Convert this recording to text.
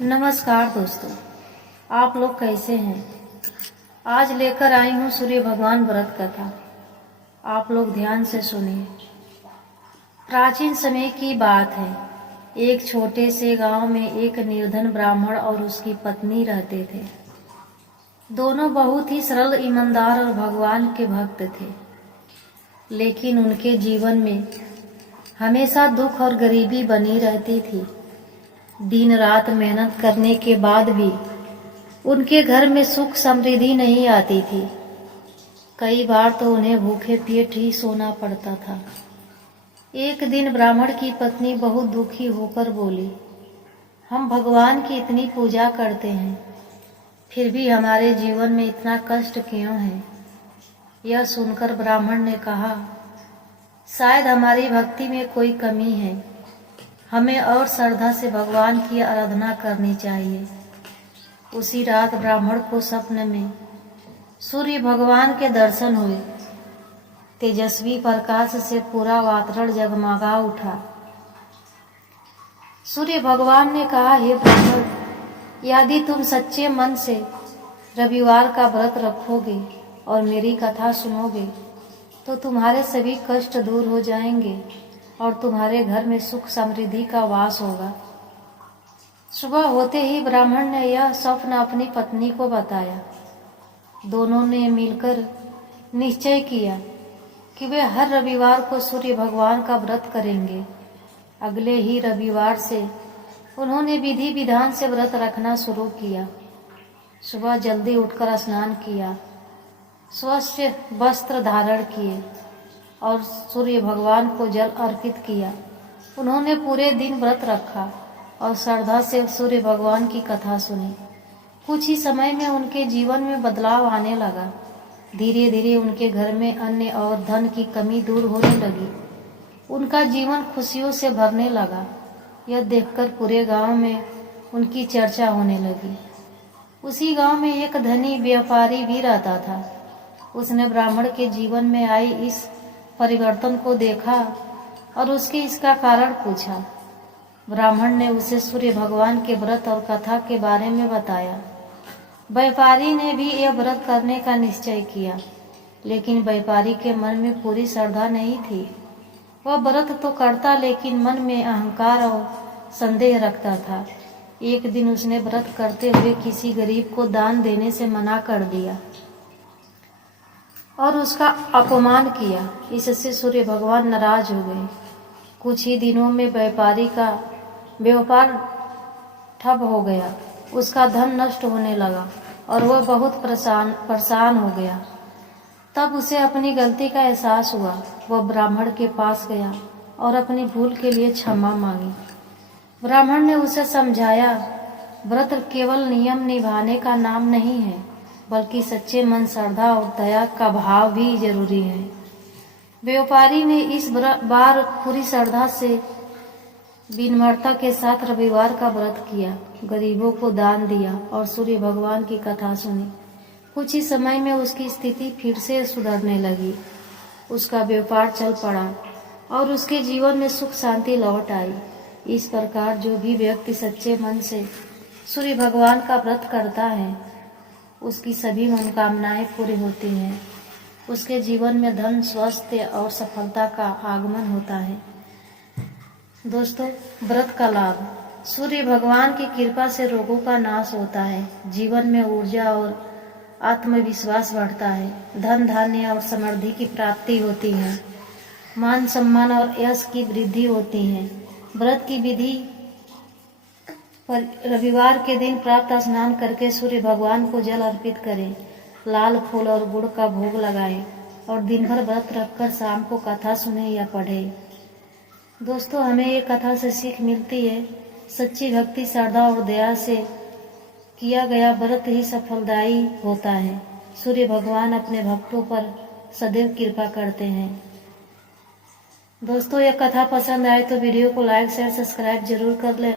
नमस्कार दोस्तों, आप लोग कैसे हैं। आज लेकर आई हूँ सूर्य भगवान व्रत कथा। आप लोग ध्यान से सुनिए। प्राचीन समय की बात है। एक छोटे से गांव में एक निर्धन ब्राह्मण और उसकी पत्नी रहते थे। दोनों बहुत ही सरल, ईमानदार और भगवान के भक्त थे। लेकिन उनके जीवन में हमेशा दुख और गरीबी बनी रहती थी। दिन रात मेहनत करने के बाद भी उनके घर में सुख समृद्धि नहीं आती थी। कई बार तो उन्हें भूखे पेट ही सोना पड़ता था। एक दिन ब्राह्मण की पत्नी बहुत दुखी होकर बोली, हम भगवान की इतनी पूजा करते हैं, फिर भी हमारे जीवन में इतना कष्ट क्यों है। यह सुनकर ब्राह्मण ने कहा, शायद हमारी भक्ति में कोई कमी है। हमें और श्रद्धा से भगवान की आराधना करनी चाहिए। उसी रात ब्राह्मण को सपने में सूर्य भगवान के दर्शन हुए। तेजस्वी प्रकाश से पूरा वातावरण जगमगा उठा। सूर्य भगवान ने कहा, हे ब्राह्मण, यदि तुम सच्चे मन से रविवार का व्रत रखोगे और मेरी कथा सुनोगे तो तुम्हारे सभी कष्ट दूर हो जाएंगे और तुम्हारे घर में सुख समृद्धि का वास होगा। सुबह होते ही ब्राह्मण ने यह स्वप्न अपनी पत्नी को बताया। दोनों ने मिलकर निश्चय किया कि वे हर रविवार को सूर्य भगवान का व्रत करेंगे। अगले ही रविवार से उन्होंने विधि विधान से व्रत रखना शुरू किया। सुबह जल्दी उठकर स्नान किया, स्वच्छ वस्त्र धारण किए और सूर्य भगवान को जल अर्पित किया। उन्होंने पूरे दिन व्रत रखा और श्रद्धा से सूर्य भगवान की कथा सुनी। कुछ ही समय में उनके जीवन में बदलाव आने लगा। धीरे धीरे उनके घर में अन्न और धन की कमी दूर होने लगी। उनका जीवन खुशियों से भरने लगा। यह देखकर पूरे गांव में उनकी चर्चा होने लगी। उसी गांव में एक धनी व्यापारी भी रहता था। उसने ब्राह्मण के जीवन में आई इस परिवर्तन को देखा और उसके इसका कारण पूछा। ब्राह्मण ने उसे सूर्य भगवान के व्रत और कथा के बारे में बताया। व्यापारी ने भी यह व्रत करने का निश्चय किया, लेकिन व्यापारी के मन में पूरी श्रद्धा नहीं थी। वह व्रत तो करता, लेकिन मन में अहंकार और संदेह रखता था। एक दिन उसने व्रत करते हुए किसी गरीब को दान देने से मना कर दिया और उसका अपमान किया। इससे सूर्य भगवान नाराज हो गए। कुछ ही दिनों में व्यापारी का व्यापार ठप हो गया। उसका धन नष्ट होने लगा और वह बहुत परेशान हो गया। तब उसे अपनी गलती का एहसास हुआ। वह ब्राह्मण के पास गया और अपनी भूल के लिए क्षमा मांगी। ब्राह्मण ने उसे समझाया, व्रत केवल नियम निभाने का नाम नहीं है, बल्कि सच्चे मन, श्रद्धा और दया का भाव भी जरूरी है। व्यापारी ने इस बार पूरी श्रद्धा से विनम्रता के साथ रविवार का व्रत किया, गरीबों को दान दिया और सूर्य भगवान की कथा सुनी। कुछ ही समय में उसकी स्थिति फिर से सुधरने लगी। उसका व्यापार चल पड़ा और उसके जीवन में सुख शांति लौट आई। इस प्रकार जो भी व्यक्ति सच्चे मन से सूर्य भगवान का व्रत करता है, उसकी सभी मनोकामनाएं पूरी होती हैं। उसके जीवन में धन, स्वास्थ्य और सफलता का आगमन होता है। दोस्तों, व्रत का लाभ। सूर्य भगवान की कृपा से रोगों का नाश होता है। जीवन में ऊर्जा और आत्मविश्वास बढ़ता है। धन, धान्य और समृद्धि की प्राप्ति होती है। मान सम्मान और यश की वृद्धि होती है। व्रत की विधि पर रविवार के दिन प्रातः स्नान करके सूर्य भगवान को जल अर्पित करें, लाल फूल और गुड़ का भोग लगाएं और दिन भर व्रत रखकर शाम को कथा सुने या पढ़े। दोस्तों, हमें ये कथा से सीख मिलती है, सच्ची भक्ति, श्रद्धा और दया से किया गया व्रत ही सफलदायी होता है। सूर्य भगवान अपने भक्तों पर सदैव कृपा करते हैं। दोस्तों, यह कथा पसंद आए तो वीडियो को लाइक, शेयर, सब्सक्राइब जरूर कर लें।